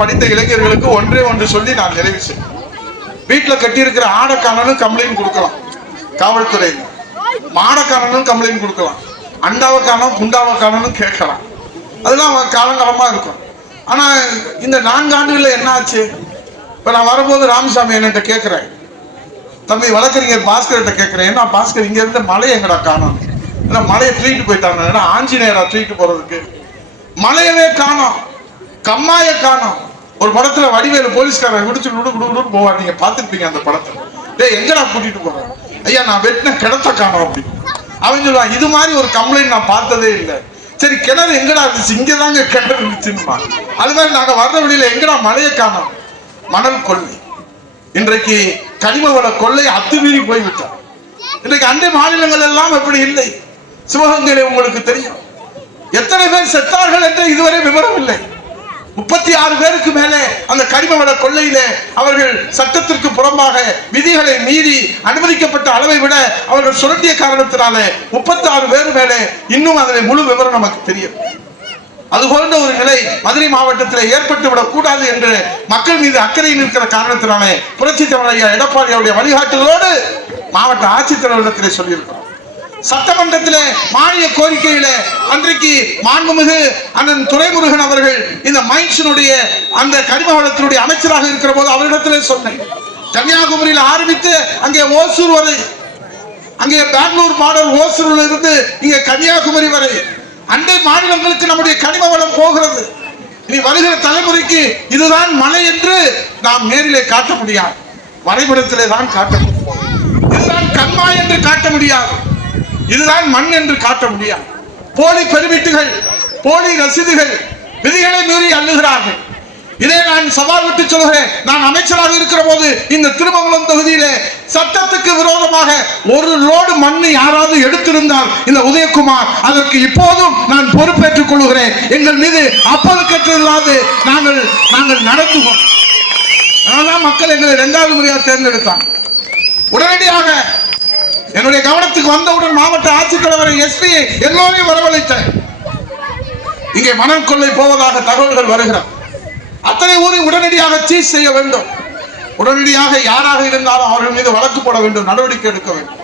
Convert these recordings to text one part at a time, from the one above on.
படித்த இளைஞர்களுக்கு ஒன்றே ஒன்று சொல்லி நான் நிறைவு செய்வேன். வீட்டுல கட்டி இருக்கிற ஆடைக்காரனும் கம்ப்ளைண்ட் கொடுக்கலாம், காவல்துறையில் மாடக்காரனும் கம்ப்ளைண்ட் கொடுக்கலாம், அண்டாவக்காரனும் குண்டாவக்காரனும் கேட்கலாம். அதெல்லாம் காலங்காலமா இருக்கும். ஆனா இந்த 4 ஆண்டுகள்ல என்ன ஆச்சு? இப்ப நான் வரும்போது ராமசாமி என்கிட்ட கேட்கிறேன், தம்பி வழக்கறிஞர் பாஸ்கர்கிட்ட கேட்கிறேன், என்ன பாஸ்கர் இங்க இருந்து மலை எங்கடா காணும்? ஏன்னா மலையை தூக்கிட்டு போயிட்டாங்க, ஆஞ்சநேயரா தூக்கிட்டு போறதுக்கு மலையவே காணோம், கம்மாய காணோம். ஒரு படத்துல வடிவேலு போலீஸ்காரன் விடுச்சு விடுன்னு போவார், நீங்க பாத்துருப்பீங்க அந்த படத்தை. டேய் எங்கடா கூட்டிட்டு போறேன்? ஐயா நான் வெட்டின கிணத்த காணோம் அப்படின்னு. அவன் சொல்லுவான், இது மாதிரி ஒரு கம்ப்ளைண்ட் நான் பார்த்ததே இல்லை. சரி கிணறு எங்கடா இருந்துச்சு? இங்கதாங்க கிணறு இருந்துச்சுன்னு. அது மாதிரி நாங்க வர்ற வழியில எங்கடா மலையை காணோம்? மணல் கொள்ளை, இன்றைக்கு கனிம வள கொள்ளை அத்துமீறி போய்விட்டார். இன்றைக்கு அண்டை மாநிலங்கள் எல்லாம் எப்படி இல்லை. சிவகங்கையில உங்களுக்கு தெரியும் எத்தனை பேர் செத்தார்கள் என்று இதுவரை விவரம் இல்லை. 36 பேருக்கு மேலே அந்த கனிம வள கொள்ளையிலே அவர்கள் சட்டத்திற்கு புறம்பாக விதிகளை மீறி அனுமதிக்கப்பட்ட அளவை விட அவர்கள் சுரண்டிய காரணத்தினாலே 36 பேர் மேலே இன்னும் அதனை முழு விவரம் நமக்கு தெரியும். அது போன்ற ஒரு நிலை மதுரை மாவட்டத்தில் ஏற்பட்டு விடக் கூடாது என்று மக்கள் மீது அக்கறை நிற்கிற காரணத்தினாலே புரட்சி தலைவர் ஐயா எடப்பாடி அவருடைய வழிகாட்டுதலோடு மாவட்ட ஆட்சித்தலைவரிடத்திலே சொல்லியிருக்கிறோம். சட்டமன்றத்திலே மானிய கோரிக்கையில அன்றைக்கு மாண்புமிகு அண்ணன் துரைமுருகன் அவர்கள் இந்த மைன்ஸினுடைய அந்த கனிம வளத்தினுடைய அமைச்சராக இருக்கிற போது அவரிடத்திலே சொன்னேன், கன்னியாகுமரியில் ஆரம்பித்து அங்கே ஓசூர் வரை, அங்கே பெங்களூர் மாடல் ஓசூரில் இருந்து இங்கே கன்னியாகுமரி வரை அண்டை மாநிலங்களுக்கு நம்முடைய கனிம வளம் போகிறது. இனி வருகிற தலைமுறைக்கு இதுதான் மலை என்று நாம் நேரிலே காட்ட முடியாது, வரைபடத்திலே தான் காட்ட முடியும். இதுதான் கண்மாய் என்று காட்ட முடியாது, இதுதான் மண் என்று காட்ட முடியாது. போலி பெருமிட்டுகள், போலி ரசீதுகள் விதிகளை மீறி அள்ளுகிறார்கள். இதை நான் சவால் விட்டு சொல்கிறேன். நான் அமைச்சராக இருக்கிற போது இந்த திருமங்கலம் தொகுதியிலே சட்டத்துக்கு விரோதமாக ஒரு லோடு மண்ணை யாராவது எடுத்திருந்தால் இந்த உதயகுமார் அதற்கு இப்போதும் நான் பொறுப்பேற்றுக் கொள்கிறேன். எங்கள் மீது அப்பழுக்கற்று இல்லாது நாங்கள் நடந்துவோம். அதனால்தான் மக்கள் எங்களை 2வது முறையாக தேர்ந்தெடுத்தாங்க. உடனடியாக என்னுடைய கவனத்துக்கு வந்தவுடன் மாவட்ட ஆட்சித்தலைவரை, எஸ்பி எல்லோரையும் வரவழைத்தேன். இங்கே மணல் கொள்ளை போவதாக தகவல்கள் வருகிறது. அத்தனை ஊரை உடனடியாக சீஸ் செய்ய வேண்டும். உடனடியாக யாராக இருந்தாலும் அவர்கள் மீது வழக்கு போட வேண்டும், நடவடிக்கை எடுக்க வேண்டும்.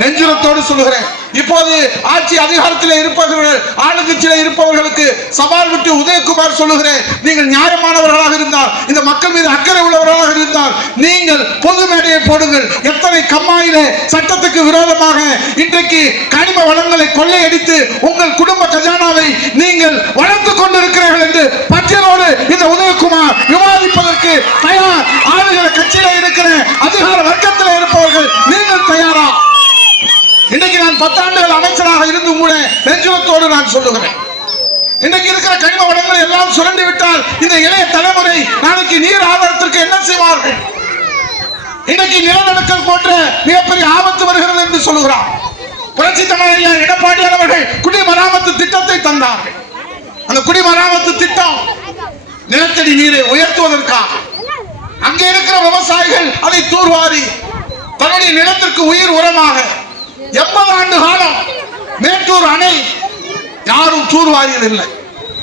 நெஞ்சுரத்தோடு சொல்லுகிறேன், இப்போது ஆட்சி அதிகாரத்தில் இருப்பவர்கள், ஆளுங்கட்சியில் இருப்பவர்களுக்கு சவால் விட்டு உதயகுமார் சொல்லுகிறேன், நீங்கள் நியாயமானவர்களாக இருந்தால், இந்த மக்கள் மீது அக்கறை உள்ளவர்களாக இருந்தால் நீங்கள் பொது மேடையை போடுங்கள். எத்தனை கம்மாயிலே சட்டத்துக்கு விரோதமாக இன்றைக்கு கனிம வளங்களை கொள்ளையடித்து உங்கள் குடும்ப கஜானாவை நீங்கள் வளர்த்துக் கொண்டிருக்கிறீர்கள் என்று பட்டியலோடு இந்த உதயகுமார் விவாதிப்பதற்கு தயார். ஆளுகிற கட்சியில இருக்கிற அதிகார வர்க்கத்தில் இருப்பவர்கள் நீங்கள் தயாரா? இன்னைக்கு நான் 10 ஆண்டுகள் அமைச்சராக இருந்தும் கூட நெஞ்சுரத்தோடு நான் சொல்லுகிறேன், இன்னைக்கு இருக்கிற கனிம வளங்களை எல்லாம் சுரண்டி விட்டால் இந்த இளைய தலைமுறை நாளைக்கு நீர் ஆதாரத்திற்கு என்ன செய்வார்கள்? இன்னைக்கு நிலநடுக்கம் போன்ற மிகப்பெரிய ஆபத்து வருகிறது என்று சொல்லுகிறார். புரட்சி தலைவர் எடப்பாடி அவர்கள் குடிமராமத்து திட்டத்தை தந்தார்கள். அந்த குடிமராமத்து திட்டம் நிலத்தடி நீரை உயர்த்துவதற்காக அங்கே இருக்கிற விவசாயிகள் அதை தூர்வாரி தன்னுடைய நிலத்திற்கு உயிர் உரமாக 80 ஆண்டு காலம் மேட்டூர் அணை யாரும் தூர்வாரியதில்லை.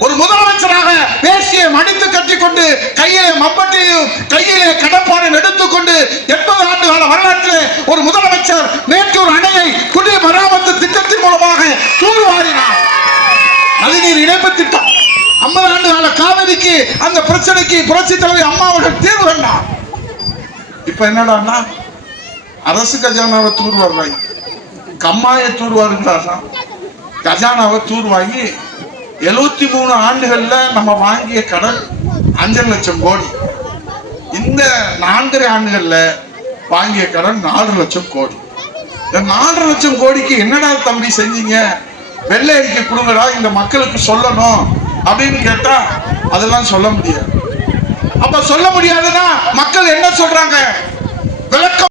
ஒரு முதலமைச்சராக வேஷ்டியை மடித்து கட்டிக்கொண்டு கையிலே மம்பட்டியும் கையிலே கடப்பானை எடுத்துக்கொண்டு 80 ஆண்டு கால வரலாற்றில் ஒரு முதலமைச்சர் மேட்டூர் அணையை குடிமராமத்து திட்டத்தின் மூலமாக தூர்வாரினார். நதிநீர் இணைப்பு திட்டம் 50 ஆண்டு கால காவிரிக்கு அந்த பிரச்சனைக்கு புரட்சி தலைவர் அம்மா அவர்கள் தீர்வு கண்டார். இப்ப என்னடா அரசு கஜானாவை தூர்வாருவாங்க, கம்மாயை தூர்வாருங்கிறாரா? கஜானாவை தூர் வாங்கி 73 ஆண்டுகள்ல நம்ம வாங்கிய கடன் 5 லட்சம் கோடி. இந்த 4.5 ஆண்டுகள்ல வாங்கிய கடன் 4 லட்சம் கோடி. இந்த 4 லட்சம் கோடிக்கு என்னடா தம்பி செஞ்சீங்க? வெள்ளை அறிக்கை கொடுங்கடா, இந்த மக்களுக்கு சொல்லணும் அப்படின்னு கேட்டா அதெல்லாம் சொல்ல முடியாது. அப்ப சொல்ல முடியாதுன்னா மக்கள் என்ன சொல்றாங்க? விளக்கம்